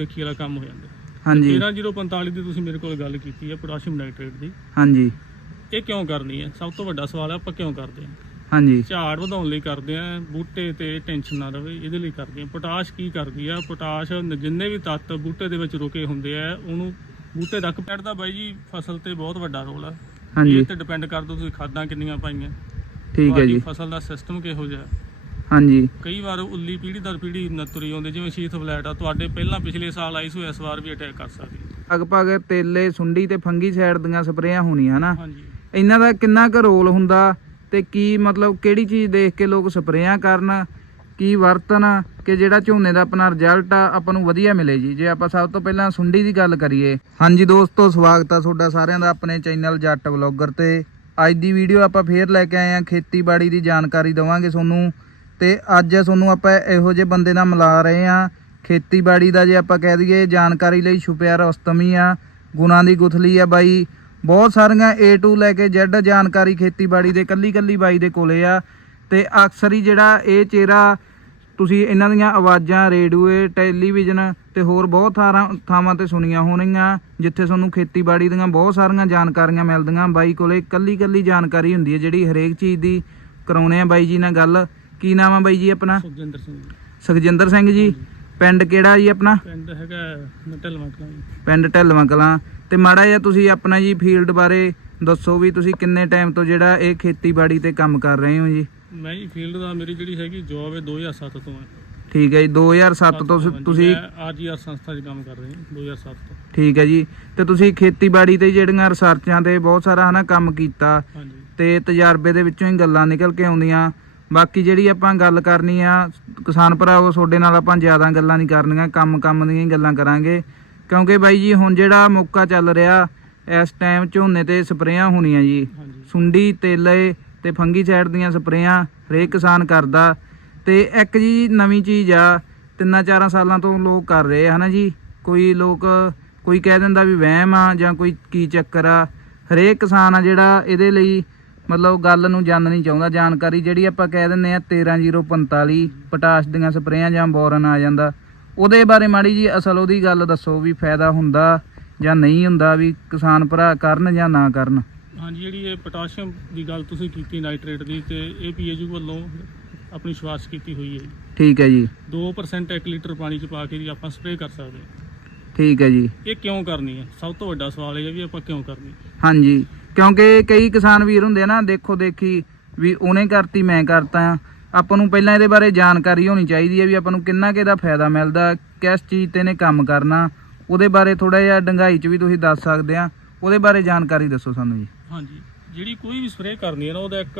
ਦੇਖੀ ਵਾਲਾ ਕੰਮ ਹੋ ਜਾਂਦਾ। ਹਾਂਜੀ। 13045 ਦੀ ਤੁਸੀਂ ਮੇਰੇ ਕੋਲ ਗੱਲ ਕੀਤੀ ਹੈ ਪੋਟਾਸ਼ੀਅਮ ਨਾਈਟ੍ਰੇਟ ਦੀ। ਹਾਂਜੀ। ਇਹ ਕਿਉਂ ਕਰਨੀ ਹੈ? ਸਭ ਤੋਂ ਵੱਡਾ ਸਵਾਲ ਹੈ ਆਪਾਂ ਕਿਉਂ ਕਰਦੇ ਹਾਂ? ਹਾਂਜੀ। ਝਾੜ ਵਧਾਉਣ ਲਈ ਕਰਦੇ ਆ ਬੂਟੇ ਤੇ ਟੈਨਸ਼ਨ ਨਾ ਰਵੇ ਇਹਦੇ ਲਈ ਕਰਦੇ ਆ ਪੋਟਾਸ਼ ਕੀ ਕਰਦੀ ਆ ਪੋਟਾਸ਼ ਜਿੰਨੇ ਵੀ ਤੱਤ ਬੂਟੇ ਦੇ ਵਿੱਚ ਰੁਕੇ ਹੁੰਦੇ ਆ ਉਹਨੂੰ ਬੂਟੇ ਤੱਕ ਪੈੜਦਾ ਬਾਈ ਜੀ ਫਸਲ ਤੇ ਬਹੁਤ ਵੱਡਾ ਰੋਲ ਆ। ਹਾਂਜੀ। ਇਹ ਤੇ ਡਿਪੈਂਡ ਕਰਦਾ ਤੁਸੀਂ ਖਾਦਾਂ ਕਿੰਨੀਆਂ ਪਾਈਆਂ। ਠੀਕ ਹੈ ਜੀ। ਫਸਲ ਦਾ ਸਿਸਟਮ ਕਿਹੋ ਜਿਹਾ ਹਾਂਜੀ। ਕਈ ਵਾਰ ਉੱਲੀ ਪੀੜੀ ਦਰ ਪੀੜੀ ਨਤਰੀ ਆਉਂਦੇ ਜਿਵੇਂ ਸ਼ੀਥ ਫਲੈਟ ਆ ਤੁਹਾਡੇ ਪਹਿਲਾਂ ਪਿਛਲੇ ਸਾਲ ਆਈ ਸੋ ਇਸ ਵਾਰ ਵੀ ਅਟੈਕ ਕਰ ਸਕਦੀ ਹੈ। ਲਗਭਗ ਤੇਲੇ ਸੁੰਡੀ ਤੇ ਫੰਗੀ ਸਾਈਡ ਦੀਆਂ ਸਪਰੇਆਂ ਹੋਣੀਆਂ ਹਨਾ? ਹਾਂਜੀ। ਇਹਨਾਂ ਦਾ ਕਿੰਨਾ ਕੁ ਰੋਲ ਹੁੰਦਾ ਤੇ ਕੀ ਮਤਲਬ ਕਿਹੜੀ ਚੀਜ਼ ਦੇਖ ਕੇ ਲੋਕ ਸਪਰੇਆਂ ਕਰਨ ਕੀ ਵਰਤਨ ਕਿ ਜਿਹੜਾ ਝੋਨੇ ਦਾ ਆਪਣਾ ਰਿਜ਼ਲਟ ਆ ਆਪਾਂ ਨੂੰ ਵਧੀਆ ਮਿਲੇ ਜੀ। ਜੇ ਆਪਾਂ ਸਭ ਤੋਂ ਪਹਿਲਾਂ ਸੁੰਡੀ ਦੀ ਗੱਲ ਕਰੀਏ। ਹਾਂਜੀ ਦੋਸਤੋ ਸਵਾਗਤ ਆ ਤੁਹਾਡਾ ਸਾਰਿਆਂ ਦਾ ਆਪਣੇ ਚੈਨਲ ਜੱਟ ਵਲੌਗਰ ਤੇ। ਅੱਜ ਦੀ ਵੀਡੀਓ ਆਪਾਂ ਫੇਰ ਲੈ ਕੇ ਆਏ ਆ ਖੇਤੀਬਾੜੀ ਦੀ ਜਾਣਕਾਰੀ ਦਵਾਂਗੇ ਤੁਹਾਨੂੰ। ਤੇ ਅੱਜ ਤੁਹਾਨੂੰ ਆਪਾਂ ਇਹੋ ਜਿਹੇ ਬੰਦੇ ਨਾਲ ਮਿਲਾ ਰਹੇ ਆ ਖੇਤੀਬਾੜੀ ਦਾ ਜੇ ਆਪਾਂ ਕਹਿ ਦਈਏ, ਜਾਣਕਾਰੀ ਲਈ ਛੁਪਿਆ ਰਸਤਮ ਆ, ਗੁਣਾਂ ਦੀ ਗੁਥਲੀ ਆ ਬਾਈ। ਬਹੁਤ ਸਾਰੀਆਂ A to ਲੈ ਕੇ Z ਜਾਣਕਾਰੀ ਖੇਤੀਬਾੜੀ ਦੇ ਕੱਲੀ ਕੱਲੀ ਬਾਈ ਦੇ ਕੋਲੇ ਆ। ਤੇ ਅਕਸਰ ਹੀ ਜਿਹੜਾ ਇਹ ਚਿਹਰਾ, ਤੁਸੀਂ ਇਹਨਾਂ ਦੀਆਂ ਆਵਾਜ਼ਾਂ ਰੇਡੀਓਏ ਟੈਲੀਵਿਜ਼ਨ ਤੇ ਹੋਰ ਬਹੁਤ ਥਾਰਾਂ, ਥਾਵਾਂ ਤੇ ਸੁਣੀਆਂ ਹੋਣਗੀਆਂ, ਜਿੱਥੇ ਤੁਹਾਨੂੰ ਖੇਤੀਬਾੜੀ ਦੀਆਂ ਬਹੁਤ ਸਾਰੀਆਂ ਜਾਣਕਾਰੀਆਂ ਮਿਲਦੀਆਂ। ਬਾਈ ਕੋਲੇ ਕੱਲੀ ਕੱਲੀ ਜਾਣਕਾਰੀ ਹੁੰਦੀ ਹੈ ਜਿਹੜੀ ਹਰੇਕ ਚੀਜ਼ ਦੀ। ਕਰਾਉਣੇ ਆ ਬਾਈ ਜੀ ਨਾਲ ਗੱਲ। ਕੀ ਨਾਮ ਆ ਬਾਈ ਜੀ ਆਪਣਾ? ਸੁਖਜਿੰਦਰ ਸਿੰਘ। ਸੁਖਜਿੰਦਰ ਸਿੰਘ ਜੀ। ਪਿੰਡ ਕਿਹੜਾ ਜੀ ਆਪਣਾ? ਪਿੰਡ ਹੈਗਾ ਮਕਲਾ ਜੀ। ਪਿੰਡ ਢਿੱਲਵਾਂ ਕਲਾਂ। ਤੇ ਮਾੜਾ ਜਿਹਾ ਤੁਸੀਂ ਆਪਣਾ ਜੀ ਫੀਲਡ ਬਾਰੇ ਦੱਸੋ ਵੀ ਤੁਸੀਂ ਕਿੰਨੇ ਟਾਈਮ ਤੋਂ ਜਿਹੜਾ ਇਹ ਖੇਤੀਬਾੜੀ ਤੇ ਕੰਮ ਕਰ ਰਹੇ ਹੋ ਜੀ? ਮੈਂ ਜੀ ਫੀਲਡ ਦਾ ਮੇਰੀ ਜਿਹੜੀ ਹੈਗੀ ਜੌਬ ਹੈ 2007 ਤੋਂ ਹੈ। ਠੀਕ ਹੈ ਜੀ 2007 ਤੋਂ ਤੁਸੀਂ ਆਰਜੀਆਰ ਸੰਸਥਾ 'ਚ ਕੰਮ ਕਰ ਰਹੇ ਹਾਂ 2007 ਤੋਂ। ਠੀਕ ਹੈ ਜੀ। ਤੇ ਤੁਸੀਂ ਖੇਤੀਬਾੜੀ ਤੇ ਜਿਹੜੀਆਂ ਰਿਸਰਚਾਂ ਤੇ ਬਹੁਤ ਸਾਰਾ ਹਨਾ ਕੰਮ ਕੀਤਾ ਤੇ ਤਜਰਬੇ ਦੇ ਵਿੱਚੋਂ ਹੀ ਗੱਲਾਂ ਨਿਕਲ ਕੇ ਆਉਂਦੀਆਂ। ਬਾਕੀ ਜਿਹੜੀ ਆਪਾਂ ਗੱਲ ਕਰਨੀ ਆ ਕਿਸਾਨ ਭਰਾਵੋ ਤੁਹਾਡੇ ਨਾਲ ਆਪਾਂ ਜ਼ਿਆਦਾ ਗੱਲਾਂ ਨਹੀਂ ਕਰਨੀਆਂ ਕੰਮ ਕੰਮ ਦੀਆਂ ਹੀ ਗੱਲਾਂ ਕਰਾਂਗੇ। ਕਿਉਂਕਿ ਬਾਈ ਜੀ ਹੁਣ ਜਿਹੜਾ ਮੌਕਾ ਚੱਲ ਰਿਹਾ ਇਸ ਟਾਈਮ ਝੋਨੇ ਤੇ ਸਪਰੇਆਂ ਹੋਣੀਆਂ ਜੀ। ਸੁੰਡੀ ਤੇਲੇ ਤੇ ਫੰਗੀ ਸਾਈਡ ਦੀਆਂ ਸਪਰੇਆਂ ਹਰੇਕ ਕਿਸਾਨ ਕਰਦਾ। ਤੇ ਇੱਕ ਜੀ ਨਵੀਂ ਚੀਜ਼ ਆ ਤਿੰਨਾਂ ਚਾਰਾਂ ਸਾਲਾਂ ਤੋਂ ਲੋਕ ਕਰ ਰਹੇ ਆ ਹਨਾ ਜੀ? ਕੋਈ ਲੋਕ ਕੋਈ ਕਹਿ ਦਿੰਦਾ ਵੀ ਵਹਿਮ ਆ ਜਾਂ ਕੋਈ ਕੀ ਚੱਕਰ ਆ। ਹਰੇਕ ਕਿਸਾਨ ਆ ਜਿਹੜਾ ਇਹਦੇ ਲਈ ਮਤਲਬ ਗੱਲ ਨੂੰ ਜਾਣਨਾ ਨਹੀਂ ਚਾਹੁੰਦਾ। ਜਾਣਕਾਰੀ ਜਿਹੜੀ ਆਪਾਂ ਕਹਿ ਦਿੰਨੇ ਆ 13045 ਪਟਾਸ਼ ਦੀਆਂ ਸਪਰੇਆਂ ਜਾਂ ਬੋਰਨ ਆ ਜਾਂਦਾ। ਉਹਦੇ ਬਾਰੇ ਮਾੜੀ ਜੀ ਅਸਲ ਉਹਦੀ ਗੱਲ ਦੱਸੋ ਵੀ ਫਾਇਦਾ ਹੁੰਦਾ ਜਾਂ ਨਹੀਂ ਹੁੰਦਾ ਵੀ ਕਿਸਾਨ ਭਰਾ ਕਰਨ ਜਾਂ ਨਾ ਕਰਨ। ਹਾਂਜੀ ਜਿਹੜੀ ਇਹ ਪੋਟਾਸ਼ੀਅਮ ਦੀ ਗੱਲ ਤੁਸੀਂ ਕੀਤੀ ਨਾਈਟ੍ਰੇਟ ਦੀ ਤੇ ਇਹ ਪੀਏਯੂ ਵੱਲੋਂ ਆਪਣੀ ਸਿਫਾਰਿਸ਼ ਕੀਤੀ ਹੋਈ ਹੈ ਠੀਕ ਹੈ ਜੀ। 2% 1 ਲੀਟਰ ਪਾਣੀ 'ਚ ਪਾ ਕੇ ਜੀ ਆਪਾਂ ਸਪਰੇਅ ਕਰ ਸਕਦੇ ਹਾਂ। ਠੀਕ ਹੈ ਜੀ। ਇਹ ਕਿਉਂ ਕਰਨੀ ਹੈ? ਸਭ ਤੋਂ ਵੱਡਾ ਸਵਾਲ ਇਹ ਹੈ ਵੀ ਆਪਾਂ ਕਿਉਂ ਕਰਨੀ ਹਾਂਜੀ। ਕਿਉਂਕਿ ਕਈ ਕਿਸਾਨ ਵੀਰ ਹੁੰਦੇ ਆ ਨਾ ਦੇਖੋ ਦੇਖੀ ਵੀ ਉਹਨੇ ਕਰਤੀ ਮੈਂ ਕਰਤਾ। ਆਪਾਂ ਨੂੰ ਪਹਿਲਾਂ ਇਹਦੇ ਬਾਰੇ ਜਾਣਕਾਰੀ ਹੋਣੀ ਚਾਹੀਦੀ ਹੈ ਵੀ ਆਪਾਂ ਨੂੰ ਕਿੰਨਾ ਕੁ ਇਹਦਾ ਫਾਇਦਾ ਮਿਲਦਾ ਕਿਸ ਚੀਜ਼ ਤੇ ਨੇ ਕੰਮ ਕਰਨਾ। ਉਹਦੇ ਬਾਰੇ ਥੋੜਾ ਜਿਹਾ ਡੰਗਾਈ ਚ ਵੀ ਤੁਸੀਂ ਦੱਸ ਸਕਦੇ ਆ। ਉਹਦੇ ਬਾਰੇ ਜਾਣਕਾਰੀ ਦੱਸੋ ਸਾਨੂੰ ਜੀ। ਹਾਂਜੀ ਜਿਹੜੀ ਕੋਈ ਵੀ ਸਪਰੇਅ ਕਰਨੀ ਹੈ ਨਾ ਉਹਦਾ ਇੱਕ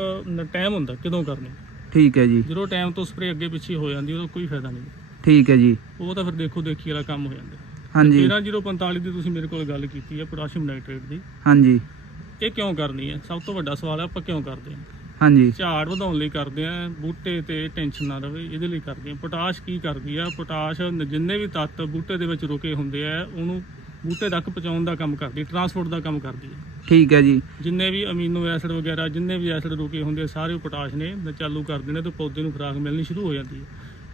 ਟਾਈਮ ਹੁੰਦਾ ਕਦੋਂ ਕਰਨੀ ਠੀਕ ਹੈ ਜੀ। ਜਦੋਂ ਟਾਈਮ ਤੋਂ ਸਪਰੇਅ ਅੱਗੇ ਪਿੱਛੇ ਹੋ ਜਾਂਦੀ ਉਹਦਾ ਕੋਈ ਫਾਇਦਾ ਨਹੀਂ। ਠੀਕ ਹੈ ਜੀ। ਉਹ ਤਾਂ ਫਿਰ ਦੇਖੋ ਦੇਖੀ ਵਾਲਾ ਕੰਮ ਹੋ ਜਾਂਦਾ। ਹਾਂਜੀ। 13045 ਦੀ ਤੁਸੀਂ ਮੇਰੇ ਕੋਲ ਗੱਲ ਕੀਤੀ ਹੈ ਪੋਟਾਸ਼ੀਅਮ ਨਾਈਟ੍ਰੇਟ ਦੀ। ਹਾਂਜੀ। ਇਹ ਕਿਉਂ ਕਰਨੀ ਹੈ? ਸਭ ਤੋਂ ਵੱਡਾ ਸਵਾਲ ਹੈ ਆਪਾਂ ਕਿਉਂ ਕਰਦੇ ਹਾਂ? ਹਾਂਜੀ। ਝਾੜ ਵਧਾਉਣ ਲਈ ਕਰਦੇ ਆ ਬੂਟੇ ਤੇ ਟੈਨਸ਼ਨ ਨਾ ਰਵੇ ਇਹਦੇ ਲਈ ਕਰਦੇ ਆ ਪੋਟਾਸ਼ ਕੀ ਕਰਦੀ ਆ? ਪੋਟਾਸ਼ ਜਿੰਨੇ ਵੀ ਤੱਤ ਬੂਟੇ ਦੇ ਵਿੱਚ ਰੁਕੇ ਹੁੰਦੇ ਆ ਉਹਨੂੰ ਬੂਟੇ ਤੱਕ ਪਹੁੰਚਾਉਣ ਦਾ ਕੰਮ ਕਰਦੀ ਟਰਾਂਸਪੋਰਟ ਦਾ ਕੰਮ ਕਰਦੀ ਹੈ ਠੀਕ ਹੈ ਜੀ। ਜਿੰਨੇ ਵੀ ਅਮੀਨੋ ਐਸਿਡ ਵਗੈਰਾ ਜਿੰਨੇ ਵੀ ਐਸਿਡ ਰੁਕੇ ਹੁੰਦੇ ਆ, ਸਾਰੇ ਪੋਟਾਸ਼ ਨੇ ਚਾਲੂ ਕਰ ਦੇਣੇ ਤੇ ਪੌਦੇ ਨੂੰ ਖੁਰਾਕ ਮਿਲਣੀ ਸ਼ੁਰੂ ਹੋ ਜਾਂਦੀ ਹੈ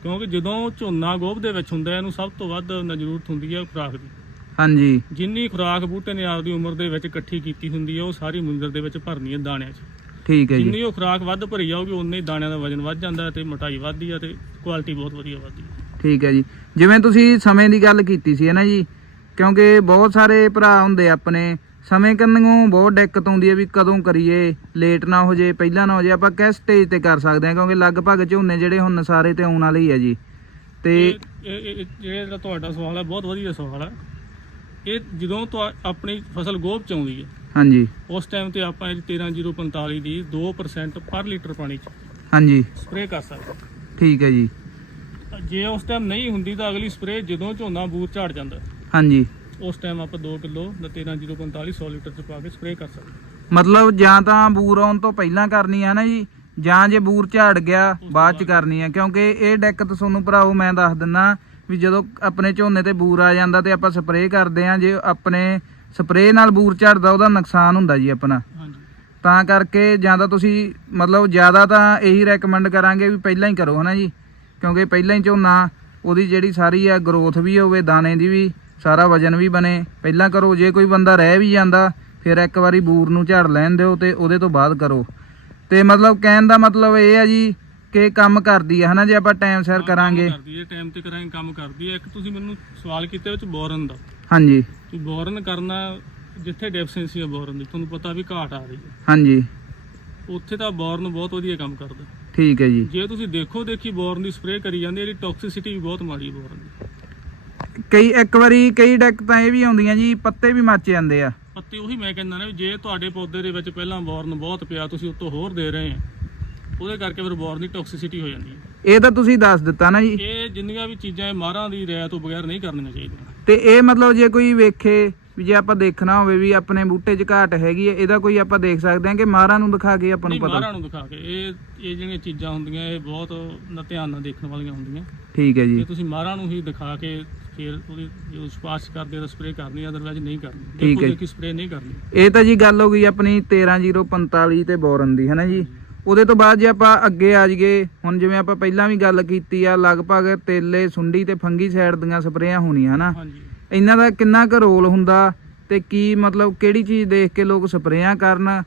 ਕਿਉਂਕਿ ਜਦੋਂ ਝੋਨਾ ਗੋਭ ਦੇ ਵਿੱਚ ਹੁੰਦਾ ਇਹਨੂੰ ਸਭ ਤੋਂ ਵੱਧ ਜ਼ਰੂਰਤ ਹੁੰਦੀ ਹੈ ਖੁਰਾਕ ਦੀ। ਹਾਂਜੀ। ਜਿੰਨੀ ਖੁਰਾਕ ਬੂਟੇ ਨੇ ਆਪਦੀ ਉਮਰ ਦੇ ਵਿੱਚ ਇਕੱਠੀ ਕੀਤੀ ਹੁੰਦੀ ਹੈ ਉਹ ਸਾਰੀ ਮੁੰਦਰ ਦੇ ਵਿੱਚ ਭਰਨੀ ਹੈ ਦਾਣਿਆਂ 'ਚ। ਠੀਕ ਹੈ ਜੀ। ਜਿੰਨੀ ਉਹ ਖੁਰਾਕ ਵੱਧ ਭਰੀ ਜਾਊਗੀ ਉਨੇ ਹੀ ਦਾਣਿਆਂ ਦਾ ਵਜਨ ਵੱਧ ਜਾਂਦਾ ਤੇ ਮੋਟਾਈ ਵੱਧਦੀ ਆ ਤੇ ਕੁਆਲਿਟੀ ਬਹੁਤ ਵਧੀਆ ਵੱਧਦੀ ਆ। ਠੀਕ ਹੈ ਜੀ। ਜਿਵੇਂ ਤੁਸੀਂ ਸਮੇਂ ਦੀ ਗੱਲ ਕੀਤੀ ਸੀ ਹੈ ਨਾ ਜੀ? ਕਿਉਂਕਿ ਬਹੁਤ ਸਾਰੇ ਭਰਾ ਹੁੰਦੇ ਆ ਆਪਣੇ ਸਮੇਂ ਕੰਨੋਂ ਬਹੁਤ ਦਿੱਕਤ ਆਉਂਦੀ ਹੈ ਵੀ ਕਦੋਂ ਕਰੀਏ ਲੇਟ ਨਾ ਹੋ ਜੇ ਪਹਿਲਾਂ ਨਾ ਹੋ ਜੇ ਆਪਾਂ ਕਿਸ ਸਟੇਜ ਤੇ ਕਰ ਸਕਦੇ ਹਾਂ ਕਿਉਂਕਿ ਲਗਭਗ ਝੋਨੇ ਜਿਹੜੇ ਹੁਣ ਸਾਰੇ ਤੇ ਆਉਣ ਵਾਲੇ ਹੀ ਆ ਜੀ। ਤੇ ਇਹ ਇਹ- ਇਹ ਜਿਹੜਾ ਜਿਹੜਾ ਤੁਹਾਡਾ ਸਵਾਲ ਹੈ ਬਹੁਤ ਵਧੀਆ ਸਵਾਲ ਹੈ ਇਹ ਜਦੋਂ ਤੁਹਾ ਆਪਣੀ ਫਸਲ ਗੋਭ ਚ ਆਉਂਦੀ ਹੈ ਹਾਂਜੀ। ਉਸ ਟਾਈਮ ਤੇ ਆਪਾਂ ਇਹ 13045 ਦੀ 2% ਪਰ ਲੀਟਰ ਪਾਣੀ ਚ ਹਾਂਜੀ। ਸਪਰੇਅ ਕਰ ਸਕਦੇ ਠੀਕ ਹੈ ਜੀ। ਹਾਂ। ਜੇ ਉਸ ਟਾਈਮ ਨਹੀਂ ਹੁੰਦੀ ਤਾਂ ਅਗਲੀ ਸਪਰੇਅ ਜਦੋਂ ਝੋਨਾ ਬੂਰ ਝਾੜ ਜਾਂਦਾ। ਹਾਂਜੀ। ਉਸ ਟਾਈਮ ਆਪਾਂ 2 ਕਿਲੋ 13045 100 ਲੀਟਰ ਚ ਪਾ ਕੇ ਸਪਰੇਅ ਕਰ ਸਕਦੇ ਹਾਂ। ਮਤਲਬ ਜਾਂ ਤਾਂ ਬੂਰ ਆਉਣ ਤੋਂ ਪਹਿਲਾਂ ਕਰਨੀ ਆ ਨਾ ਜੀ ਜਾਂ ਜੇ ਬੂਰ ਝਾੜ ਗਿਆ ਬਾਅਦ ਚ ਕਰਨੀ ਆ ਕਿਉਂਕਿ ਇਹ ਦਿੱਕਤ ਤੁਹਾਨੂੰ ਭਰਾਓ ਮੈਂ ਦੱਸ ਦਿੰਦਾ ਵੀ ਜਦੋਂ ਆਪਣੇ ਝੋਨੇ ਤੇ ਬੂਰ ਆ ਜਾਂਦਾ ਤੇ ਆਪਾਂ ਸਪਰੇਅ ਕਰਦੇ ਆ ਜੇ ਆਪਣੇ ਸਪਰੇਅ ਨਾਲ ਬੂਰ ਝੜਦਾ ਉਹਦਾ ਨੁਕਸਾਨ ਹੁੰਦਾ ਜੀ ਆਪਣਾ। ਹਾਂਜੀ। ਤਾਂ ਕਰਕੇ ਜਾਂ ਤਾਂ ਤੁਸੀਂ ਮਤਲਬ ਜ਼ਿਆਦਾ ਤਾਂ ਇਹੀ ਰეკਮੈਂਡ ਕਰਾਂਗੇ ਵੀ ਪਹਿਲਾਂ ਹੀ ਕਰੋ ਹਨਾ ਜੀ? ਕਿਉਂਕਿ ਪਹਿਲਾਂ ਹੀ ਝੋਨਾ ਉਹਦੀ ਜਿਹੜੀ ਸਾਰੀ ਆ ਗਰੋਥ ਵੀ ਹੋਵੇ ਦਾਣੇ ਦੀ ਵੀ ਸਾਰਾ ਵਜਨ ਵੀ ਬਣੇ। ਪਹਿਲਾਂ ਕਰੋ ਜੇ ਕੋਈ ਬੰਦਾ ਰਹਿ ਵੀ ਜਾਂਦਾ ਫਿਰ ਇੱਕ ਵਾਰੀ ਬੂਰ ਨੂੰ ਝਾੜ ਲੈਣ ਦਿਓ ਤੇ ਉਹਦੇ ਤੋਂ ਬਾਅਦ ਕਰੋ। ਤੇ ਮਤਲਬ ਕਹਿਣ ਦਾ ਮਤਲਬ ਇਹ ਆ ਜੀ ਕਿ ਕੰਮ ਕਰਦੀ ਆ ਹਨਾ ਜੇ ਆਪਾਂ ਟਾਈਮ ਸਿਰ ਕਰਾਂਗੇ। ਕਰਦੀ ਹੈ ਟਾਈਮ ਤੇ ਕਰਾਂਗੇ ਕੰਮ ਕਰਦੀ ਹੈ ਇੱਕ ਤੁਸੀਂ ਮੈਨੂੰ ਸਵਾਲ ਕੀਤੇ ਵਿੱਚ ਬੋਰਨ ਦਾ। ਹਾਂਜੀ। ਕਿ ਬੋਰਨ ਕਰਨਾ ਜਿੱਥੇ ਡੈਫੀਸ਼ੀਐਂਸੀ ਹੈ ਬੋਰਨ ਦੀ ਤੁਹਾਨੂੰ ਪਤਾ ਵੀ ਘਾਟ ਆ ਰਹੀ ਹੈ ਹਾਂਜੀ। ਉੱਥੇ ਤਾਂ ਬੋਰਨ ਬਹੁਤ ਵਧੀਆ ਕੰਮ ਕਰਦਾ। ਠੀਕ ਹੈ ਜੀ। ਜੇ ਤੁਸੀਂ ਦੇਖੋ ਦੇਖੀ ਬੋਰਨ ਦੀ ਸਪਰੇਅ ਕਰੀ ਜਾਂਦੀ ਹੈ, ਇਹਦੀ ਟੌਕਸਿਸਿਟੀ ਵੀ ਬਹੁਤ ਮਾੜੀ ਹੈ ਬੋਰਨ ਦੀ। ਕਈ ਇੱਕ ਵਾਰੀ ਕਈ ਡੈਕ ਤਾਂ ਇਹ ਵੀ ਆਉਂਦੀਆਂ ਜੀ ਪੱਤੇ ਵੀ ਮੱਚ ਜਾਂਦੇ ਆ। ਪੱਤੇ ਉਹੀ ਮੈਂ ਕਹਿੰਦਾ ਨਾ ਜੇ ਤੁਹਾਡੇ ਪੌਦੇ ਦੇ ਵਿੱਚ ਪਹਿਲਾਂ ਬੋਰਨ ਬਹੁਤ ਪਿਆ ਤੁਸੀਂ ਉੱਤੋਂ ਹੋਰ ਦੇ ਰਹੇ ਆ। ਉਹਦੇ ਕਰਕੇ ਫਿਰ ਬੋਰਨ ਦੀ ਟੌਕਸਿਸਿਟੀ ਹੋ ਜਾਂਦੀ ਹੈ। ਇਹ ਤਾਂ ਤੁਸੀਂ ਦੱਸ ਦਿੱਤਾ ਨਾ ਜੀ। ਇਹ ਜਿੰਨੀਆਂ ਵੀ ਚੀਜ਼ਾਂ ਇਹ ਮਾਰਾਂ ਦੀ ਰਿਆ ਤੋਂ ਬਗੈਰ ਨਹੀਂ ਕਰਨੀਆਂ ਚਾਹੀਦੀਆਂ। ਤੇ ਇਹ ਮਤਲਬ ਜੇ ਕੋਈ ਵੇਖੇ ਵੀ ਜੇ ਆਪਾਂ ਦੇਖਣਾ ਹੋਵੇ ਵੀ ਆਪਣੇ ਬੂਟੇ 'ਚ ਘਾਟ ਹੈਗੀ ਹੈ ਇਹਦਾ ਕੋਈ ਆਪਾਂ ਦੇਖ ਸਕਦੇ ਹਾਂ ਕਿ ਮਾਰਾਂ ਨੂੰ ਦਿਖਾ ਕੇ ਆਪਾਂ ਨੂੰ ਨਹੀਂ ਪਤਾ? ਮਾਰਾਂ ਨੂੰ ਦਿਖਾ ਕੇ। ਇਹ ਇਹ ਜਿਹੜੀਆਂ ਚੀਜ਼ਾਂ ਹੁੰਦੀਆਂ ਇਹ ਬਹੁਤ ਨਾ ਧਿਆਨ ਨਾਲ ਦੇਖਣ ਵਾਲੀਆਂ ਹੁੰਦੀਆਂ। ਠੀਕ ਹੈ ਜੀ। ਜੇ ਤੁਸੀਂ ਮਾਰਾਂ ਨੂੰ ਹੀ ਦਿਖਾ ਕੇ ਫਿਰ ਉਹਦੀ ਜੋ ਸਪਾਰਸ਼ ਕਰਦੇ ਤਾਂ ਸਪਰੇਅ ਕਰਨੀ ਅਦਰਵਾਇਜ਼ ਨਹੀਂ ਕਰਨੀ। ਠੀਕ ਹੈ। ਦੇਖੋ ਦੇਖੀ ਸਪਰੇਅ ਨਹੀਂ ਕਰਨੀ। ਇਹ ਤਾਂ ਜੀ ਗੱਲ ਹੋ ਗਈ ਆਪਣੀ 13045 ਤੇ ਬੋਰਨ ਦੀ ਹੈਨਾ ਜੀ? ਉਹਦੇ ਤੋਂ ਬਾਅਦ ਜੇ ਆਪਾਂ ਅੱਗੇ ਆ ਜਾਈਏ ਹੁਣ ਜਿਵੇਂ ਆਪਾਂ ਪਹਿਲਾਂ ਵੀ ਗੱਲ ਕੀਤੀ ਆ ਲਗਭਗ ਤੇਲੇ ਸੁੰਡੀ ਤੇ ਫੰਗੀ ਸਾਈਡ ਦੀਆਂ ਸਪਰੇਆਂ ਹੋਣੀਆਂ ਹਨਾ? ਇਹਨਾਂ ਦਾ ਕਿੰਨਾ ਕੁ ਰੋਲ ਹੁੰਦਾ ਤੇ ਕੀ ਮਤਲਬ ਕਿਹੜੀ ਚੀਜ਼ ਦੇਖ ਕੇ ਲੋਕ ਸਪਰੇਆਂ ਕਰਨ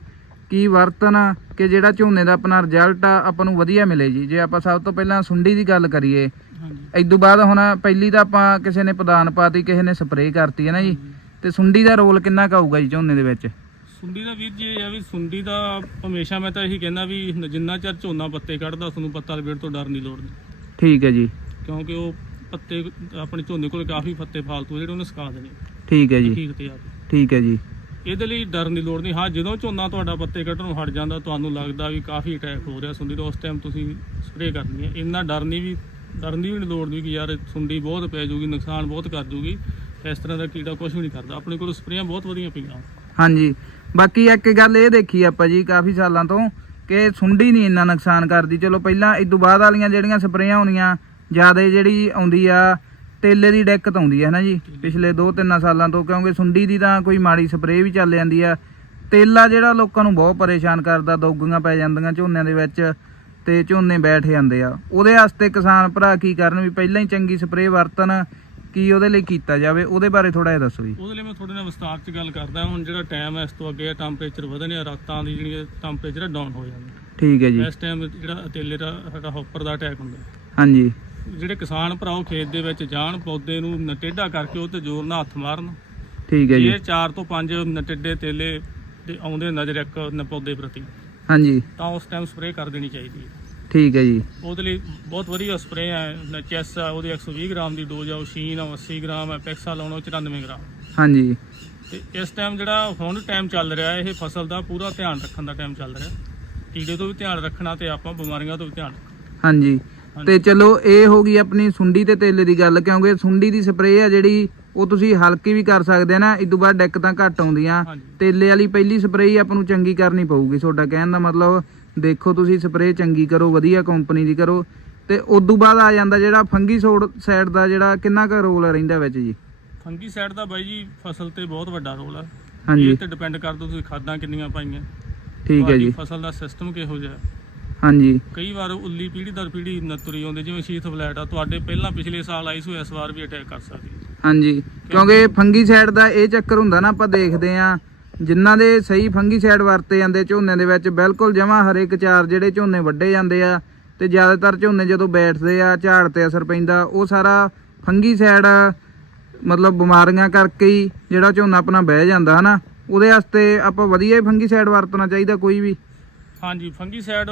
ਕੀ ਵਰਤਨ ਕਿ ਜਿਹੜਾ ਝੋਨੇ ਦਾ ਆਪਣਾ ਰਿਜ਼ਲਟ ਆ ਆਪਾਂ ਨੂੰ ਵਧੀਆ ਮਿਲੇ ਜੀ? ਜੇ ਆਪਾਂ ਸਭ ਤੋਂ ਪਹਿਲਾਂ ਸੁੰਡੀ ਦੀ ਗੱਲ ਕਰੀਏ ਹਾਂਜੀ। ਇਦੋਂ ਬਾਅਦ ਹੁਣ ਪਹਿਲੀ ਤਾਂ ਆਪਾਂ ਕਿਸੇ ਨੇ ਪ੍ਰਦਾਨ ਪਾਤੀ ਕਿਸੇ ਨੇ ਸਪਰੇਅ ਕਰਤੀ ਹੈ ਨਾ ਜੀ ਤੇ ਸੁੰਡੀ ਦਾ ਰੋਲ ਕਿੰਨਾ ਕੁ ਆਊਗਾ ਜੀ ਝੋਨੇ ਦੇ ਵਿੱਚ? ਸੁੰਡੀ ਦਾ ਵੀਰ ਜੀ ਇਹ ਆ ਵੀ ਸੁੰਡੀ ਦਾ ਹਮੇਸ਼ਾ ਮੈਂ ਤਾਂ ਇਹੀ ਕਹਿੰਦਾ ਵੀ ਜਿੰਨਾ ਚਿਰ ਝੋਨਾ ਪੱਤੇ ਕੱਢਦਾ ਤੁਹਾਨੂੰ ਪੱਤਾ ਲਵੇੜ ਤੋਂ ਡਰ ਨਹੀਂ ਲੋੜਦੀ ਠੀਕ ਹੈ ਜੀ। ਕਿਉਂਕਿ ਉਹ ਪੱਤੇ ਆਪਣੇ ਝੋਨੇ ਕੋਲ ਕਾਫੀ ਪੱਤੇ ਫਾਲਤੂ ਜਿਹੜੇ ਉਹਨੇ ਸੁਕਾ ਦੇਣੇ। ਠੀਕ ਹੈ ਜੀ। ਠੀਕ ਹੈ ਜੀ। ਇਹਦੇ ਲਈ ਡਰ ਨਹੀਂ ਲੋੜ ਨਹੀਂ। ਹਾਂ ਜਦੋਂ ਝੋਨਾ ਤੁਹਾਡਾ ਪੱਤੇ ਕੱਢਣੋਂ ਹਟ ਜਾਂਦਾ ਤੁਹਾਨੂੰ ਲੱਗਦਾ ਵੀ ਕਾਫੀ ਅਟੈਕ ਹੋ ਰਿਹਾ ਸੁੰਡੀ ਦਾ ਉਸ ਟਾਈਮ ਤੁਸੀਂ ਸਪਰੇਅ ਕਰਨੀ ਹੈ। ਇੰਨਾ ਡਰ ਨਹੀਂ ਵੀ ਡਰਨ ਦੀ ਵੀ ਲੋੜ ਨਹੀਂ ਕਿ ਯਾਰ ਸੁੰਡੀ ਬਹੁਤ ਪੈ ਜਾਊਗੀ ਨੁਕਸਾਨ ਬਹੁਤ ਕਰ ਜੂਗੀ ਇਸ ਤਰ੍ਹਾਂ ਦਾ ਕੀੜਾ ਕੁਝ ਵੀ ਨਹੀਂ ਕਰਦਾ। ਆਪਣੇ ਕੋਲ ਸਪਰੇਆਂ ਬਹੁਤ ਵਧੀਆ ਪਈਆਂ। ਹਾਂਜੀ। ਬਾਕੀ ਇੱਕ ਗੱਲ ਇਹ ਦੇਖੀ ਆਪਾਂ ਜੀ ਕਾਫੀ ਸਾਲਾਂ ਤੋਂ ਕਿ ਸੁੰਡੀ ਨਹੀਂ ਇੰਨਾ ਨੁਕਸਾਨ ਕਰਦੀ। ਚਲੋ ਪਹਿਲਾਂ ਇਦੋਂ ਬਾਅਦ ਵਾਲੀਆਂ ਜਿਹੜੀਆਂ ਸਪਰੇਆਂ ਹੋਣੀਆਂ, ਜ਼ਿਆਦਾ ਜਿਹੜੀ ਆਉਂਦੀ ਆ, ਤੇਲੇ ਦੀ ਦਿੱਕਤ ਆਉਂਦੀ ਹੈ ਨਾ ਜੀ, ਪਿਛਲੇ 2-3 ਸਾਲਾਂ ਤੋਂ, ਕਿਉਂਕਿ ਸੁੰਡੀ ਦੀ ਤਾਂ ਕੋਈ ਮਾੜੀ ਸਪਰੇਅ ਵੀ ਚੱਲ ਜਾਂਦੀ ਆ। ਤੇਲਾ ਜਿਹੜਾ ਲੋਕਾਂ ਨੂੰ ਬਹੁਤ ਪਰੇਸ਼ਾਨ ਕਰਦਾ, ਦੋਗੀਆਂ ਪੈ ਜਾਂਦੀਆਂ ਝੋਨਿਆਂ ਦੇ ਵਿੱਚ ਤੇ ਝੋਨੇ ਬੈਠ ਜਾਂਦੇ ਆ। ਉਹਦੇ ਵਾਸਤੇ ਕਿਸਾਨ ਭਰਾ ਕੀ ਕਰਨ ਵੀ ਪਹਿਲਾਂ ਹੀ ਚੰਗੀ ਸਪਰੇਅ ਵਰਤਣ ਕੀ ਉਹਦੇ ਲਈ ਕੀਤਾ ਜਾਵੇ ਉਹਦੇ ਬਾਰੇ ਥੋੜਾ ਜਿਹਾ ਦੱਸੋ ਜੀ। ਉਹਦੇ ਲਈ ਮੈਂ ਤੁਹਾਡੇ ਨਾਲ ਵਿਸਤਾਰ 'ਚ ਗੱਲ ਕਰਦਾ ਹੁਣ ਜਿਹੜਾ ਟਾਈਮ ਹੈ ਇਸ ਤੋਂ ਅੱਗੇ ਟੈਂਪਰੇਚਰ ਵਧਣੇ ਰਾਤਾਂ ਦੀ ਜਿਹੜੀ ਟੈਂਪਰੇਚਰ ਡਾਊਨ ਹੋ ਜਾਂਦਾ ਠੀਕ ਹੈ ਜੀ। ਇਸ ਟਾਈਮ ਜਿਹੜਾ ਤੇਲੇ ਦਾ ਸਾਡਾ ਹੌਪਰ ਦਾ ਅਟੈਕ ਹੁੰਦਾ ਹਾਂਜੀ। ਜਿਹੜੇ ਕਿਸਾਨ ਭਰਾ ਉਹ ਖੇਤ ਦੇ ਵਿੱਚ ਜਾਣ ਪੌਦੇ ਨੂੰ ਨਟੇਡਾ ਕਰਕੇ ਉਹ ਤੇ ਜ਼ੋਰ ਨਾਲ ਹੱਥ ਮਾਰਨ। ਠੀਕ ਹੈ ਜੀ। ਜੇ 4 ਤੋਂ 5 ਨਟੇਡੇ ਤੇਲੇ ਦੇ ਆਉਂਦੇ ਨਜ਼ਰ ਇੱਕ ਪੌਦੇ ਪ੍ਰਤੀ ਹਾਂਜੀ। ਤਾਂ ਉਸ ਟਾਈਮ ਸਪਰੇਅ ਕਰ ਦੇਣੀ ਚਾਹੀਦੀ ਹੈ। ਠੀਕ ਹੈ ਜੀ। ਉਹਦੇ ਲਈ ਬਹੁਤ ਵਧੀਆ ਸਪਰੇਅ ਹੈ ਚੈਸ ਆ ਉਹਦੀ 120 ਗ੍ਰਾਮ ਦੀ ਡੋਜ਼ ਆ ਉਹ ਸ਼ੀਨ ਆ ਉਹ 80 ਗ੍ਰਾਮ ਹੈ ਪੈਕਸਾ ਲਾਉਣਾ ਉਹ 94 ਗ੍ਰਾਮ। ਹਾਂਜੀ। ਤੇ ਇਸ ਟਾਈਮ ਜਿਹੜਾ ਹੁਣ ਟਾਈਮ ਚੱਲ ਰਿਹਾ ਇਹ ਫਸਲ ਦਾ ਪੂਰਾ ਧਿਆਨ ਰੱਖਣ ਦਾ ਟਾਈਮ ਚੱਲ ਰਿਹਾ। ਕੀੜੇ ਤੋਂ ਵੀ ਧਿਆਨ ਰੱਖਣਾ ਤੇ ਆਪਾਂ ਬਿਮਾਰੀਆਂ ਤੋਂ ਵੀ ਧਿਆਨ ਹਾਂਜੀ। ਤੇ ਚਲੋ ਇਹ ਹੋ ਗਈ ਆਪਣੀ ਸੁੰਡੀ ਤੇ ਤੇਲੇ ਦੀ ਗੱਲ ਕਿਉਂਕਿ ਸੁੰਡੀ ਦੀ ਸਪਰੇਅ ਆ ਜਿਹੜੀ ਉਹ ਤੁਸੀਂ ਹਲਕੀ ਵੀ ਕਰ ਸਕਦੇ ਆ ਨਾ ਇਦੋਂ ਬਾਅਦ ਡੈਕ ਤਾਂ ਘੱਟ ਆਉਂਦੀਆਂ। ਤੇਲੇ ਵਾਲੀ ਪਹਿਲੀ ਸਪਰੇਅ ਆਪਾਂ ਨੂੰ ਚੰਗੀ ਕਰਨੀ ਪਊਗੀ ਤੁਹਾਡਾ ਕਹਿਣ ਦਾ ਮਤਲਬ। ਦੇਖੋ ਤੁਸੀਂ ਸਪਰੇਅ ਚੰਗੀ ਕਰੋ ਵਧੀਆ ਕੰਪਨੀ ਦੀ ਕਰੋ ਤੇ ਉਦੋਂ ਬਾਅਦ ਆ ਜਾਂਦਾ ਜਿਹੜਾ ਫੰਗੀ ਸਾਈਡ ਦਾ ਜਿਹੜਾ ਕਿੰਨਾ ਕੁ ਰੋਲ ਰਹਿੰਦਾ ਵਿੱਚ ਜੀ? ਫੰਗੀ ਸਾਈਡ ਦਾ ਬਾਈ ਜੀ ਫਸਲ ਤੇ ਬਹੁਤ ਵੱਡਾ ਰੋਲ ਹੈ ਹਾਂਜੀ। ਇਹ ਤੇ ਡਿਪੈਂਡ ਕਰਦਾ ਤੁਸੀਂ ਖਾਦਾਂ ਕਿੰਨੀਆਂ ਪਾਈਆਂ। ਠੀਕ ਹੈ ਜੀ। ਫਸਲ ਦਾ ਸਿਸਟਮ ਕਿਹੋ ਜਿਹਾ। ਹਾਂਜੀ। ਕਈ ਵਾਰ ਉੱਲੀ ਪੀੜੀ ਦਰ ਪੀੜੀ ਨਤਰੀ ਆਉਂਦੇ ਜਿਵੇਂ ਸ਼ੀਥ ਫਲੈਟ ਆ ਤੁਹਾਡੇ ਪਹਿਲਾਂ ਪਿਛਲੇ ਸਾਲ ਆਈ ਸੋ ਇਸ ਵਾਰ ਵੀ ਅਟੈਕ ਕਰ ਸਕਦੀ। ਹਾਂਜੀ। ਕਿਉਂਕਿ ਫੰਗੀ ਸਾਈਡ ਦਾ ਇਹ ਚੱਕਰ ਹੁੰਦਾ ਨਾ ਆਪਾਂ ਦੇਖਦੇ ਆ ਜਿਨ੍ਹਾਂ ਦੇ ਸਹੀ ਫੰਗੀ ਸਾਈਡ ਵਰਤੇ ਜਾਂਦੇ ਝੋਨੇ ਦੇ ਵਿੱਚ ਬਿਲਕੁਲ ਜਮਾ ਹਰੇਕ ਚਾਰ ਜਿਹੜੇ ਝੋਨੇ ਵੱਡੇ ਜਾਂਦੇ ਆ ਤੇ ਜ਼ਿਆਦਾਤਰ ਝੋਨੇ ਜਦੋਂ ਬੈਠਦੇ ਆ ਝਾੜ ਤੇ ਅਸਰ ਪੈਂਦਾ ਉਹ ਸਾਰਾ ਫੰਗੀ ਸਾਈਡ ਮਤਲਬ ਬਿਮਾਰੀਆਂ ਕਰਕੇ ਹੀ ਜਿਹੜਾ ਝੋਨਾ ਆਪਣਾ ਬਹਿ ਜਾਂਦਾ ਹਨਾ? ਉਹਦੇ ਵਾਸਤੇ ਆਪਾਂ ਵਧੀਆ ਹੀ ਫੰਗੀ ਸਾਈਡ ਵਰਤਣਾ ਚਾਹੀਦਾ ਕੋਈ ਵੀ। ਹਾਂਜੀ ਫੰਗੀ ਸਾਈਡ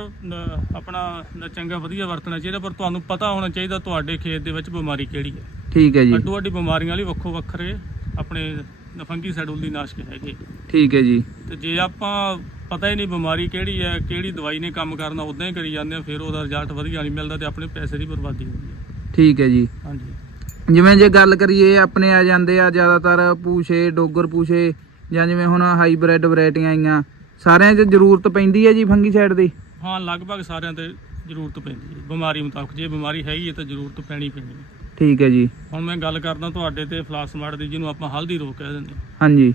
ਆਪਣਾ ਚੰਗਾ ਵਧੀਆ ਵਰਤਣਾ ਚਾਹੀਦਾ ਪਰ ਤੁਹਾਨੂੰ ਪਤਾ ਹੋਣਾ ਚਾਹੀਦਾ ਤੁਹਾਡੇ ਖੇਤ ਦੇ ਵਿੱਚ ਬਿਮਾਰੀ ਕਿਹੜੀ ਹੈ। ਠੀਕ ਹੈ ਜੀ। ਅੱਡੋ ਅੱਡੀ ਬਿਮਾਰੀਆਂ ਲਈ ਵੱਖੋ ਵੱਖਰੇ ਆਪਣੇ ਫੰਗੀ ਸਾਈਡ ਉੱਲੀ ਨਾਸ਼ਕ ਹੈਗੇ। ਠੀਕ ਹੈ ਜੀ। ਤੇ ਜੇ ਆਪਾਂ ਪਤਾ ਹੀ ਨਹੀਂ ਬਿਮਾਰੀ ਕਿਹੜੀ ਹੈ ਕਿਹੜੀ ਦਵਾਈ ਨੇ ਕੰਮ ਕਰਨਾ ਉਦਾਂ ਹੀ ਕਰੀ ਜਾਂਦੇ ਆ ਫਿਰ ਉਹਦਾ ਰਿਜ਼ਲਟ ਵਧੀਆ ਨਹੀਂ ਮਿਲਦਾ ਤੇ ਆਪਣੇ ਪੈਸੇ ਦੀ ਬਰਬਾਦੀ ਹੁੰਦੀ ਹੈ। ਠੀਕ ਹੈ ਜੀ। ਹਾਂਜੀ। ਜਿਵੇਂ ਜੇ ਗੱਲ ਕਰੀਏ ਆਪਣੇ ਆ ਜਾਂਦੇ ਆ ਜ਼ਿਆਦਾਤਰ ਪੂਛੇ ਡੋਗਰ ਪੂਛੇ ਜਾਂ ਜਿਵੇਂ ਹੁਣ ਹਾਈਬ੍ਰਿਡ ਵੈਰਾਈਟੀਆਂ ਆਈਆਂ ਸਾਰਿਆਂ 'ਚ ਜ਼ਰੂਰਤ ਪੈਂਦੀ ਹੈ ਜੀ ਫੰਗੀ ਸਾਈਡ ਦੀ? ਹਾਂ ਲਗਭਗ ਸਾਰਿਆਂ ਤੇ ਜ਼ਰੂਰਤ ਪੈਂਦੀ ਹੈ। ਬਿਮਾਰੀ ਮੁਤਾਬਕ ਜੇ ਬਿਮਾਰੀ ਹੈਗੀ ਹੈ ਤਾਂ ਜ਼ਰੂਰਤ ਪੈਣੀ ਪੈਣੀ ਹੈ। ਠੀਕ ਹੈ ਜੀ। ਹੁਣ ਮੈਂ ਗੱਲ ਕਰਦਾ ਤੁਹਾਡੇ ਤੇ ਫਲਾਸਮਾਰਟ ਦੀ ਜਿਹਨੂੰ ਆਪਾਂ ਹਲਦੀ ਰੋਗ ਕਹਿ ਦਿੰਦੇ ਹਾਂ। ਹਾਂਜੀ।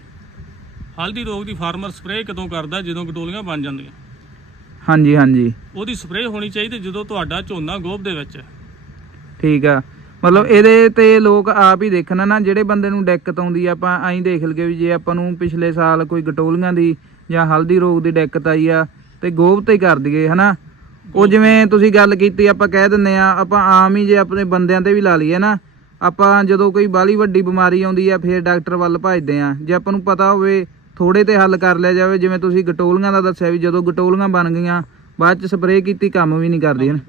ਹਲਦੀ ਰੋਗ ਦੀ ਫਾਰਮਰ ਸਪਰੇਅ ਕਦੋਂ ਕਰਦਾ ਜਦੋਂ ਗਡੋਲੀਆਂ ਬਣ ਜਾਂਦੀਆਂ? ਹਾਂਜੀ ਹਾਂਜੀ। ਉਹਦੀ ਸਪਰੇਅ ਹੋਣੀ ਚਾਹੀਦੀ ਜਦੋਂ ਤੁਹਾਡਾ ਝੋਨਾ ਗੋਭ ਦੇ ਵਿੱਚ ਹੈ। ਠੀਕ ਆ। ਮਤਲਬ ਇਹਦੇ ਤੇ ਲੋਕ ਆਪ ਹੀ ਦੇਖਣ ਨਾ ਜਿਹੜੇ ਬੰਦੇ ਨੂੰ ਦਿੱਕਤ ਆਉਂਦੀ ਆ ਆਪਾਂ ਐਂ ਦੇਖ ਲਈਏ ਵੀ ਜੇ ਆਪਾਂ ਨੂੰ ਪਿਛਲੇ ਸਾਲ ਕੋਈ ਗਟੋਲੀਆਂ ਦੀ ਜਾਂ ਹਲਦੀ ਰੋਗ ਦੀ ਦਿੱਕਤ ਆਈ ਆ ਤੇ ਗੋਬ ਤੇ ਹੀ ਕਰ ਦਈਏ ਹਨਾ? ਉਹ ਜਿਵੇਂ ਤੁਸੀਂ ਗੱਲ ਕੀਤੀ ਆਪਾਂ ਕਹਿ ਦਿੰਨੇ ਆ ਆਪਾਂ ਆਮ ਹੀ ਜੇ ਆਪਣੇ ਬੰਦਿਆਂ ਤੇ ਵੀ ਲਾ ਲਈਏ ਨਾ ਆਪਾਂ ਜਦੋਂ ਕੋਈ ਬਾਲੀ ਵੱਡੀ ਬਿਮਾਰੀ ਆਉਂਦੀ ਆ ਫਿਰ ਡਾਕਟਰ ਵੱਲ ਭੱਜਦੇ ਆ। ਜੇ ਆਪਾਂ ਨੂੰ ਪਤਾ ਹੋਵੇ ਥੋੜੇ ਤੇ ਹੱਲ ਕਰ ਲਿਆ ਜਾਵੇ ਜਿਵੇਂ ਤੁਸੀਂ ਗਟੋਲੀਆਂ ਦਾ ਦੱਸਿਆ ਵੀ ਜਦੋਂ ਗਟੋਲੀਆਂ ਬਣ ਗਈਆਂ ਬਾਅਦ ਚ ਸਪਰੇਅ ਕੀਤੀ ਕੰਮ ਵੀ ਨਹੀਂ ਕਰਦੀ ਹਨ।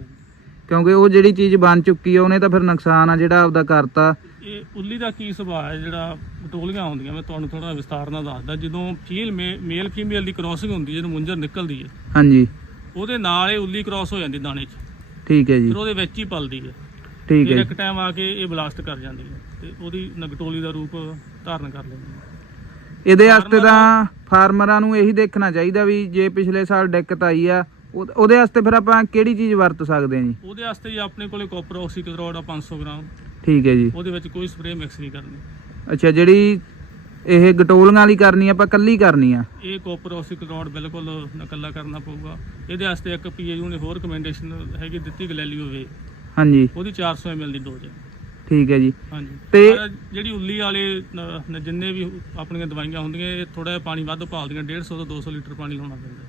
ਕਿਉਂਕਿ ਉਹ ਜਿਹੜੀ ਚੀਜ਼ ਬਣ ਚੁੱਕੀ ਆ ਉਹਨੇ ਤਾਂ ਫਿਰ ਨੁਕਸਾਨ ਆ ਜਿਹੜਾ ਆਪਦਾ ਕਰਤਾ। ਇਹ ਉੱਲੀ ਦਾ ਕੀ ਸੁਭਾਅ ਹੈ ਜਿਹੜਾ ਪਟੋਲੀਆਂ ਆਉਂਦੀਆਂ? ਮੈਂ ਤੁਹਾਨੂੰ ਥੋੜਾ ਵਿਸਤਾਰ ਨਾਲ ਦੱਸਦਾ। ਜਦੋਂ ਫੀਲ ਮੇਲ ਫੀਮੇਲ ਦੀ ਕ੍ਰਾਸਿੰਗ ਹੁੰਦੀ ਹੈ ਜਦੋਂ ਮੁੰਜਰ ਨਿਕਲਦੀ ਹੈ ਹਾਂਜੀ। ਉਹਦੇ ਨਾਲ ਇਹ ਉੱਲੀ ਕ੍ਰਾਸ ਹੋ ਜਾਂਦੀ ਦਾਣੇ 'ਚ। ਠੀਕ ਹੈ ਜੀ। ਫਿਰ ਉਹਦੇ ਵਿੱਚ ਹੀ ਪਲਦੀ ਹੈ। ਠੀਕ ਹੈ ਇੱਕ ਟਾਈਮ ਆ ਕੇ ਇਹ ਬਲਾਸਟ ਕਰ ਜਾਂਦੀ ਹੈ ਤੇ ਉਹਦੀ ਨਗਟੋਲੀ ਦਾ ਰੂਪ ਧਾਰਨ ਕਰ ਲੈਂਦੀ ਹੈ। ਇਹਦੇ ਵਾਸਤੇ ਤਾਂ ਫਾਰਮਰਾਂ ਨੂੰ ਇਹੀ ਦੇਖਣਾ ਚਾਹੀਦਾ ਵੀ ਜੇ ਪਿਛਲੇ ਸਾਲ ਦਿੱਕਤ ਆਈ ਆ ਉਹ- ਉਹਦੇ ਵਾਸਤੇ ਫਿਰ ਆਪਾਂ ਕਿਹੜੀ ਚੀਜ਼ ਵਰਤ ਸਕਦੇ ਹਾਂ ਜੀ? ਉਹਦੇ ਵਾਸਤੇ ਜੀ ਆਪਣੇ ਕੋਲੇ ਕਾਪਰ ਆਕਸੀਕਲੋਰਾਈਡ ਆ 500 ਗ੍ਰਾਮ। ਠੀਕ ਹੈ ਜੀ। ਉਹਦੇ ਵਿੱਚ ਕੋਈ ਸਪਰੇਅ ਮਿਕਸ ਨਹੀਂ ਕਰਨੀ। ਅੱਛਾ ਜਿਹੜੀ ਇਹ ਗਟੋਲੀਆਂ ਵਾਲੀ ਕਰਨੀ ਆਪਾਂ ਕੱਲੀ ਕਰਨੀ ਆ? ਇਹ ਕਾਪਰ ਆਕਸੀਕਲੋਰਾਈਡ ਬਿਲਕੁਲ ਨਕੱਲਾ ਕਰਨਾ ਪਊਗਾ। ਇਹਦੇ ਵਾਸਤੇ ਇੱਕ ਪੀਏਯੂ ਨੇ ਹੋਰ ਕਮੈਂਡੇਸ਼ਨ ਹੈਗੀ ਦਿੱਤੀ ਗਲੈਲੀਓ ਵੇ ਹਾਂਜੀ। ਉਹਦੀ 400 ml ਦੀ ਡੋਜ਼ ਹੈ। ਠੀਕ ਹੈ ਜੀ। ਹਾਂਜੀ। ਤੇ- ਪਰ ਜਿਹੜੀ ਉੱਲੀ ਵਾਲੇ ਨ- ਨ- ਜਿੰਨੇ ਵੀ ਆਪਣੀਆਂ ਦਵਾਈਆਂ ਹੁੰਦੀਆਂ ਇਹ ਥੋੜਾ ਜਿਹਾ ਪਾਣੀ ਵੱਧ ਭਾਲਦੀਆਂ 150 ਤੋਂ 200 ਲੀਟਰ ਪਾਣੀ ਲਾਉਣਾ ਪੈਂਦਾ।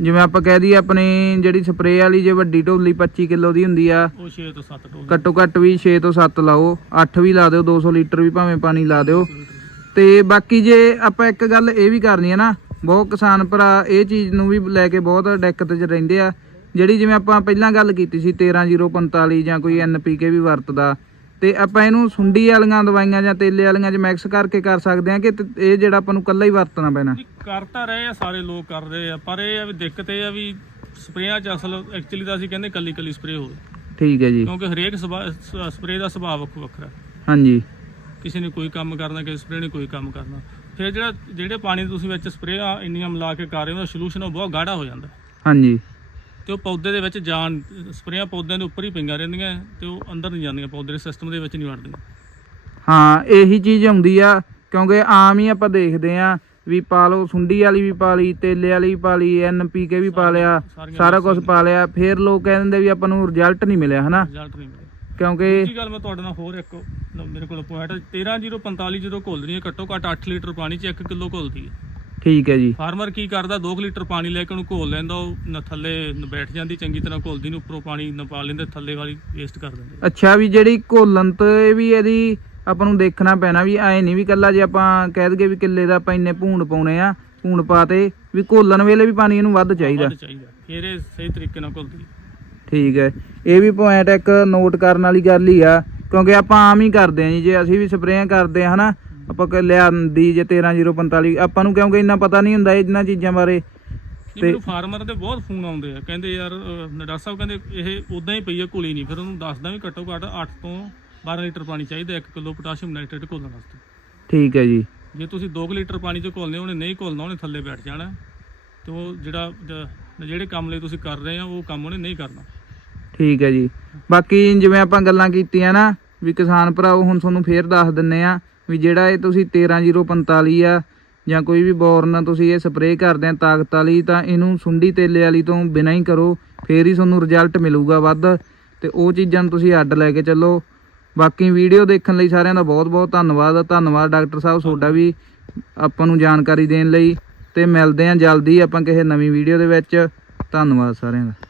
ਜਿਵੇਂ ਆਪਾਂ ਕਹਿ ਦਈਏ ਆਪਣੀ ਜਿਹੜੀ ਸਪਰੇਅ ਵਾਲੀ ਜੇ ਵੱਡੀ ਢੋਲੀ 25 ਕਿਲੋ ਦੀ ਹੁੰਦੀ ਆ ਉਹ 6 ਤੋਂ 7 ਡੋਜ਼ ਘੱਟੋ ਘੱਟ ਵੀ 6 ਤੋਂ 7 ਲਾਓ 8 ਵੀ ਲਾ ਦਿਓ 200 ਲੀਟਰ ਵੀ ਭਾਵੇਂ ਪਾਣੀ ਲਾ ਦਿਓ। ਤੇ ਬਾਕੀ ਜੇ ਆਪਾਂ ਇੱਕ ਗੱਲ ਇਹ ਵੀ ਕਰਨੀ ਹੈ ਨਾ ਬਹੁਤ ਕਿਸਾਨ ਭਰਾ ਇਹ ਚੀਜ਼ ਨੂੰ ਵੀ ਲੈ ਕੇ ਬਹੁਤ ਦਿੱਕਤ 'ਚ ਰਹਿੰਦੇ ਆ। ਜਿਹੜੀ ਜਿਵੇਂ ਆਪਾਂ ਪਹਿਲਾਂ ਗੱਲ ਕੀਤੀ ਸੀ 13045 ਜਾਂ ਕੋਈ ਐਨਪੀਕੇ ਵੀ ਵਰਤਦਾ ਤੇ ਆਪਾਂ ਇਹਨੂੰ ਸੁੰਡੀ ਵਾਲੀਆਂ ਦਵਾਈਆਂ ਜਾਂ ਤੇਲੇ ਵਾਲੀਆਂ 'ਚ ਮਿਕਸ ਕਰਕੇ ਕਰ ਸਕਦੇ ਆ ਕਿ ਤੇ ਇਹ ਜਿਹੜਾ ਆਪਾਂ ਨੂੰ ਕੱਲਾ ਹੀ ਵਰਤਣਾ ਪੈਣਾ? ਕਰ ਤਾਂ ਰਹੇ ਆ ਸਾਰੇ ਲੋਕ ਕਰ ਰਹੇ ਆ ਪਰ ਇਹ ਆ ਵੀ ਦਿੱਕਤ ਇਹ ਆ ਵੀ ਸਪਰੇਆਂ ਚ ਅਸਲ ਐਕਚੁਅਲੀ ਤਾਂ ਅਸੀਂ ਕਹਿੰਦੇ ਕੱਲੀ ਕੱਲੀ ਸਪਰੇ ਹੋਵੇ ਠੀਕ ਹੈ ਜੀ। ਕਿਉਂਕਿ ਹਰੇਕ ਸਪਰੇ ਦਾ ਸੁਭਾਅ ਵੱਖੋ ਵੱਖਰਾ ਹਾਂਜੀ। ਕਿਸੇ ਨੇ ਕੋਈ ਕੰਮ ਕਰਨਾ ਕਿਸੇ ਸਪਰੇ ਨੇ ਕੋਈ ਕੰਮ ਕਰਨਾ। ਫਿਰ ਜਿਹੜਾ ਜਿਹੜੇ ਪਾਣੀ ਤੁਸੀਂ ਵਿੱਚ ਸਪਰੇਆਂ ਇੰਨੀਆਂ ਮਿਲਾ ਕੇ ਕਰ ਰਹੇ ਹੋ ਸੋਲੂਸ਼ਨ ਉਹ ਬਹੁਤ ਗਾੜਾ ਹੋ ਜਾਂਦਾ। ਹਾਂਜੀ। ਤੇ ਉਹ ਪੌਦੇ ਦੇ ਵਿੱਚ ਜਾਨ ਸਪਰੇਆਂ ਪੌਦਿਆਂ ਦੇ ਉੱਪਰ ਹੀ ਪਈਆਂ ਰਹਿੰਦੀਆਂ ਤੇ ਉਹ ਅੰਦਰ ਨਹੀਂ ਜਾਂਦੀਆਂ ਪੌਦੇ ਦੇ ਸਿਸਟਮ ਦੇ ਵਿੱਚ ਨਹੀਂ ਵੜਦੀਆਂ। ਹਾਂ ਇਹੀ ਚੀਜ਼ ਆਉਂਦੀ ਆ ਕਿਉਂਕਿ ਆਮ ਹੀ ਆਪਾਂ ਦੇਖਦੇ ਆ ਵੀ ਪਾ ਲਓ ਸੁੰਡੀ ਵਾਲੀ ਵੀ ਪਾ ਲਈ ਤੇਲੇ ਵਾਲੀ ਵੀ ਪਾ ਲਈ ਐਨਪੀਕੇ ਵੀ ਪਾ ਲਿਆ ਸਾਰਾ ਕੁਝ ਪਾ ਲਿਆ ਫਿਰ ਲੋਕ ਕਹਿ ਦਿੰਦੇ ਵੀ ਆਪਾਂ ਨੂੰ ਰਿਜ਼ਲਟ ਨਹੀਂ ਮਿਲਿਆ ਹਨਾ? ਰਿਜ਼ਲਟ ਨਹੀਂ ਮਿਲਿਆ। ਕਿਉਂਕਿ ਦੂਜੀ ਗੱਲ ਮੈਂ ਤੁਹਾਡੇ ਨਾਲ ਹੋਰ ਇੱਕ ਮੇਰੇ ਕੋਲ ਪੁਆਇੰਟ 13045 ਜਦੋਂ ਘੋਲਣੀ ਹੈ ਘੱਟੋ ਘੱਟ 8 ਲੀਟਰ ਪਾਣੀ 'ਚ 1 ਕਿਲੋ ਘੋਲਦੀ ਹੈ। ਠੀਕ ਹੈ ਜੀ। ਫਾਰਮਰ ਕੀ ਕਰਦਾ 2 ਲੀਟਰ ਪਾਣੀ ਲੈ ਕੇ ਉਹਨੂੰ ਘੋਲ ਲੈਂਦਾ ਉਹ ਨ- ਥੱਲੇ ਨ- ਬੈਠ ਜਾਂਦੀ ਚੰਗੀ ਤਰ੍ਹਾਂ ਘੋਲਦੀ ਨੂੰ ਉੱਪਰੋਂ ਪਾਣੀ ਨ ਪਾ ਲੈਂਦੇ ਥੱਲੇ ਵਾਲੀ ਵੇਸਟ ਕਰ ਦਿੰਦੇ। ਅੱਛਾ ਵੀ ਜਿਹੜੀ ਘੋਲਣ ਤੇ ਵੀ ਇਹਦੀ ਆਪਾਂ ਨੂੰ ਦੇਖਣਾ ਪੈਣਾ ਵੀ ਐ ਨਹੀਂ ਵੀ ਕੱਲਾ ਜੇ ਆਪਾਂ ਕਹਿ ਦਈਏ ਵੀ ਕਿੱਲੇ ਦਾ ਆਪਾਂ ਇੰਨੇ ਭੂਣ ਪਾਉਣੇ ਆ ਭੂਣ ਪਾਤੇ ਵੀ ਘੋਲਣ ਵੇਲੇ ਵੀ ਪਾਣੀ ਇਹਨੂੰ ਵੱਧ ਚਾਹੀਦਾ। ਵੱਧ ਚਾਹੀਦਾ। ਫਿਰ ਇਹ ਸਹੀ ਤਰੀਕੇ ਨਾਲ ਘੁਲਦੀ ਠੀਕ ਹੈ। ਇਹ ਵੀ ਪੁਆਇੰਟ ਇੱਕ ਨੋਟ ਕਰਨ ਵਾਲੀ ਗੱਲ ਹੀ ਆ ਕਿਉਂਕਿ ਆਪਾਂ ਆਮ ਹੀ ਕਰਦੇ ਆ ਜੀ ਜੇ ਅਸੀਂ ਵੀ ਸਪਰੇਆਂ ਕਰਦੇ ਆ ਹਨਾ ਆਪਾਂ ਕਿ ਲਿਆਂਦੀ ਜੇ 13045 ਆਪਾਂ ਨੂੰ ਕਿਉਂਕਿ ਇੰਨਾ ਪਤਾ ਨਹੀਂ ਹੁੰਦਾ ਇਹਨਾਂ ਚੀਜ਼ਾਂ ਬਾਰੇ। ਨਹੀਂ ਮੈਨੂੰ ਫਾਰਮਰ ਦੇ ਬਹੁਤ ਫੋਨ ਆਉਂਦੇ ਆ ਕਹਿੰਦੇ ਯਾਰ ਸਾਹਿਬ ਕਹਿੰਦੇ ਇਹ ਉਦਾਂ ਹੀ ਪਈ ਆ ਘੁਲੀ ਨਹੀਂ ਫਿਰ ਉਹਨੂੰ ਦੱਸਦਾ ਵੀ ਘੱਟੋ ਘੱਟ 8 ਤੋਂ 12 ਲੀਟਰ ਪਾਣੀ ਚਾਹੀਦਾ 1 ਕਿਲੋ ਪੋਟਾਸ਼ੀਅਮ ਨਾਈਟ੍ਰੇਟ ਘੋਲਣ ਵਾਸਤੇ। ਠੀਕ ਹੈ ਜੀ। ਜੇ ਤੁਸੀਂ 2 ਲੀਟਰ ਪਾਣੀ 'ਚ ਘੋਲਨੇ ਉਹਨੇ ਨਹੀਂ ਘੋਲਣਾ ਉਹਨੇ ਥੱਲੇ ਬੈਠ ਜਾਣਾ। ਤੇ ਉਹ ਜਿਹੜਾ ਜਿਹੜੇ ਕੰਮ ਲਈ ਤੁਸੀਂ ਕਰ ਰਹੇ ਆ ਉਹ ਕੰਮ ਉਹਨੇ ਨਹੀਂ ਕਰਨਾ। ਠੀਕ ਹੈ ਜੀ। ਬਾਕੀ ਜਿਵੇਂ ਆਪਾਂ ਗੱਲਾਂ ਕੀਤੀਆਂ ਨਾ ਵੀ ਕਿਸਾਨ ਭਰਾਓ ਹੁਣ ਤੁਹਾਨੂੰ ਫੇਰ ਦੱਸ ਦਿੰਨੇ ਆ ਵੀ ਜਿਹੜਾ ਇਹ ਤੁਸੀਂ 13045 ਆ ਜਾਂ ਕੋਈ ਵੀ ਬੋਰਨ ਤੁਸੀਂ ਇਹ ਸਪਰੇਅ ਕਰਦੇ ਆ ਤਾਕਤ ਵਾਲੀ ਤਾਂ ਇਹਨੂੰ ਸੁੰਡੀ ਤੇਲੇ ਵਾਲੀ ਤੋਂ ਬਿਨਾਂ ਹੀ ਕਰੋ, ਫੇਰ ਹੀ ਤੁਹਾਨੂੰ ਰਿਜ਼ਲਟ ਮਿਲੂਗਾ ਵੱਧ। ਤੇ ਉਹ ਚੀਜ਼ਾਂ ਨੂੰ ਤੁਸੀਂ ਅੱਡ ਲੈ ਕੇ ਚੱਲੋ। ਬਾਕੀ ਵੀਡੀਓ ਦੇਖਣ ਲਈ ਸਾਰਿਆਂ ਦਾ ਬਹੁਤ ਬਹੁਤ ਧੰਨਵਾਦ। ਧੰਨਵਾਦ ਡਾਕਟਰ ਸਾਹਿਬ ਤੁਹਾਡਾ ਵੀ ਆਪਾਂ ਨੂੰ ਜਾਣਕਾਰੀ ਦੇਣ ਲਈ। ਤੇ ਮਿਲਦੇ ਆ ਜਲਦੀ ਆਪਾਂ ਕਿਸੇ ਨਵੀਂ ਵੀਡੀਓ ਦੇ ਵਿੱਚ। ਧੰਨਵਾਦ ਸਾਰਿਆਂ ਦਾ।